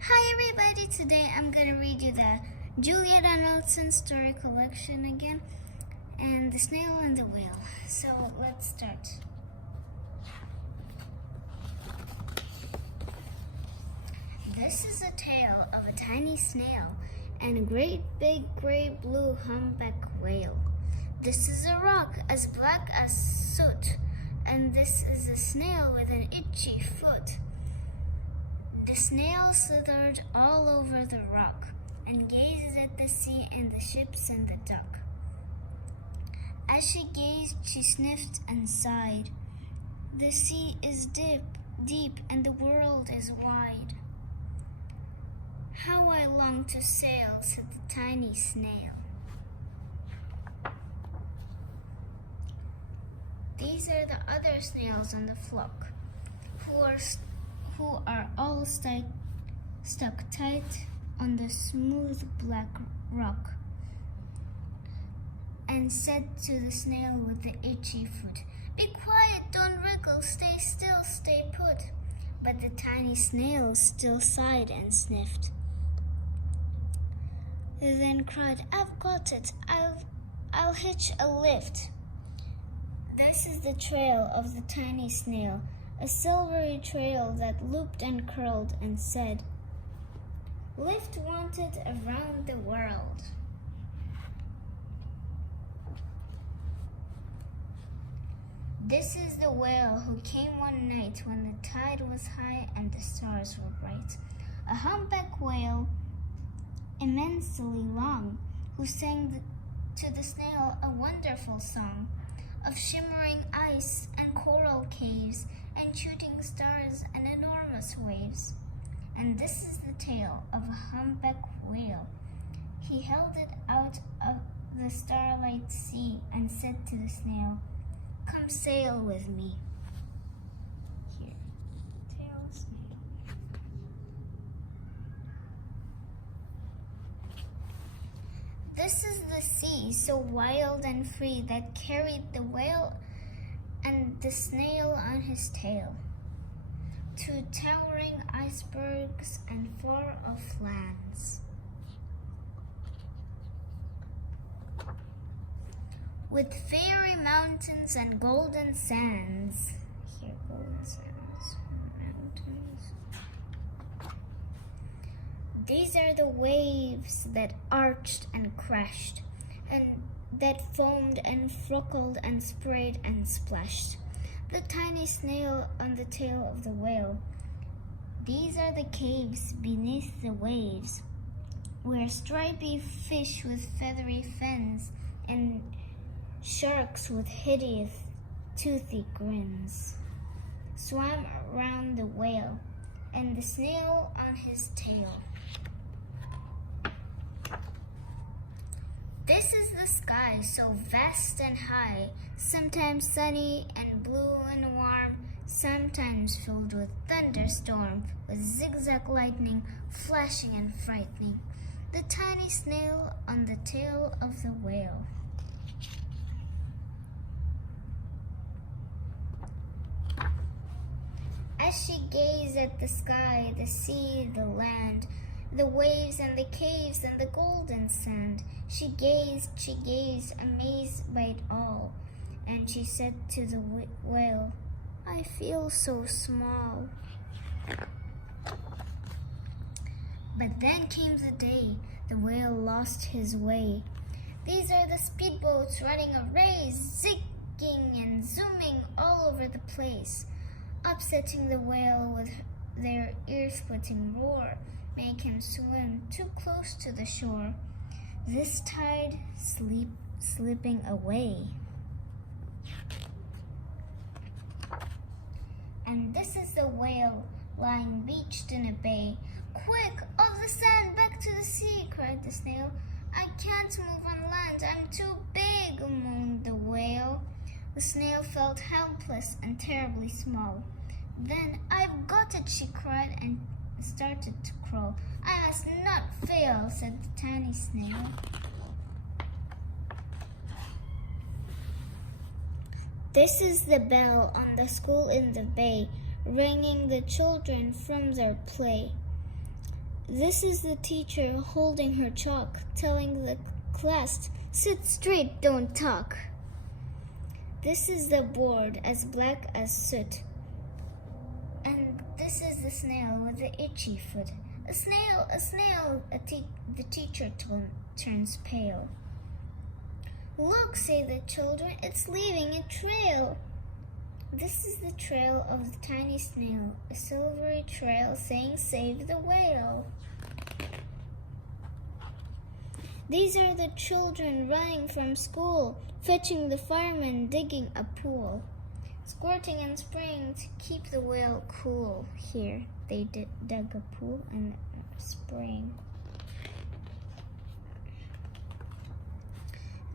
Hi everybody, today I'm going to read you the Julia Donaldson story collection again and the Snail and the Whale. So let's start. This is a tale of a tiny snail and a great big gray blue humpback whale. This is a rock as black as soot, and this is a snail with an itchy foot. The snail slithered all over the rock and gazed at the sea and the ships and the duck. As she gazed, she sniffed and sighed. The sea is deep, and the world is wide. How I long to sail, said the tiny snail. These are the other snails on the flock, who are all stuck tight on the smooth black rock, and said to the snail with the itchy foot, "Be quiet, don't wriggle, stay still, stay put." But the tiny snail still sighed and sniffed. Then cried, "I've got it, I'll hitch a lift." This is the trail of the tiny snail, a silvery trail that looped and curled and said, "Lift wanted around the world." This is the whale who came one night when the tide was high and the stars were bright. A humpback whale, immensely long, who sang to the snail a wonderful song of shimmering ice and coral caves and shooting stars and enormous waves. And this is the tale of a humpback whale. He held it out of the starlight sea and said to the snail, "Come sail with me." Here, tail snail. This is the sea, so wild and free, that carried the whale and the snail on his tail to towering icebergs and far-off lands, with fairy mountains and golden sands. Here, golden sands, mountains. These are the waves that arched and crashed, and that foamed and frockled and sprayed and splashed. The tiny snail on the tail of the whale. These are the caves beneath the waves, where stripy fish with feathery fins and sharks with hideous toothy grins swam around the whale and the snail on his tail. This is the sky, so vast and high, sometimes sunny and blue and warm, sometimes filled with thunderstorm, with zigzag lightning flashing and frightening. The tiny snail on the tail of the whale. As she gazed at the sky, the sea, the land, the waves and the caves and the golden sand, she gazed, amazed by it all. And she said to the whale, "I feel so small." But then came the day the whale lost his way. These are the speedboats running a race, zigging and zooming all over the place, upsetting the whale with their ear-splitting roar, make him swim too close to the shore. This tide slipping away. And this is the whale lying beached in a bay. "Quick, off the sand, back to the sea," cried the snail. "I can't move on land, I'm too big," moaned the whale. The snail felt helpless and terribly small. Then, "I've got it," she cried, and started to crawl. "I must not fail," said the tiny snail. This is the bell on the school in the bay, ringing the children from their play. This is the teacher holding her chalk, telling the class, "Sit straight, don't talk." This is the board, as black as soot. And this is the snail with the itchy foot. "A snail, a snail," the teacher turns pale. "Look," say the children, "it's leaving a trail." This is the trail of the tiny snail, a silvery trail saying, "Save the whale." These are the children running from school, fetching the fireman, digging a pool, squirting and spraying to keep the whale cool. Here they dug a pool and spraying.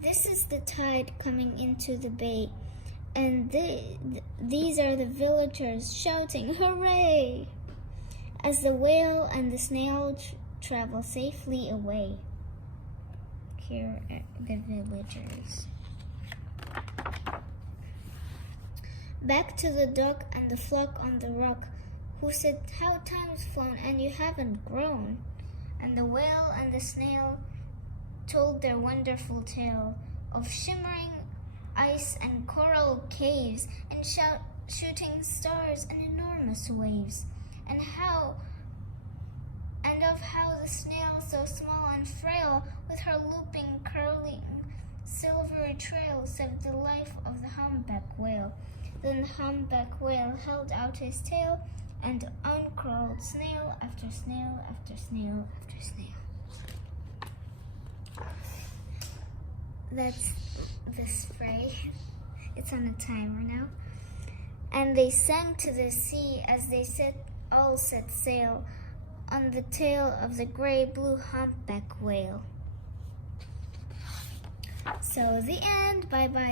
This is the tide coming into the bay, and these are the villagers shouting, "Hooray!" as the whale and the snail travel safely away. Here are the villagers. Back to the duck and the flock on the rock, who said, "How time's flown and you haven't grown." And the whale and the snail told their wonderful tale of shimmering ice and coral caves and shooting stars and enormous waves, and of how the snail, so small and frail, with her looping, curling, silvery trail, saved the life of the humpback whale. Then the humpback whale held out his tail and uncurled snail after snail after snail after snail. That's the spray. It's on a timer now. And they sang to the sea as they all set sail on the tail of the gray-blue humpback whale. So the end. Bye-bye.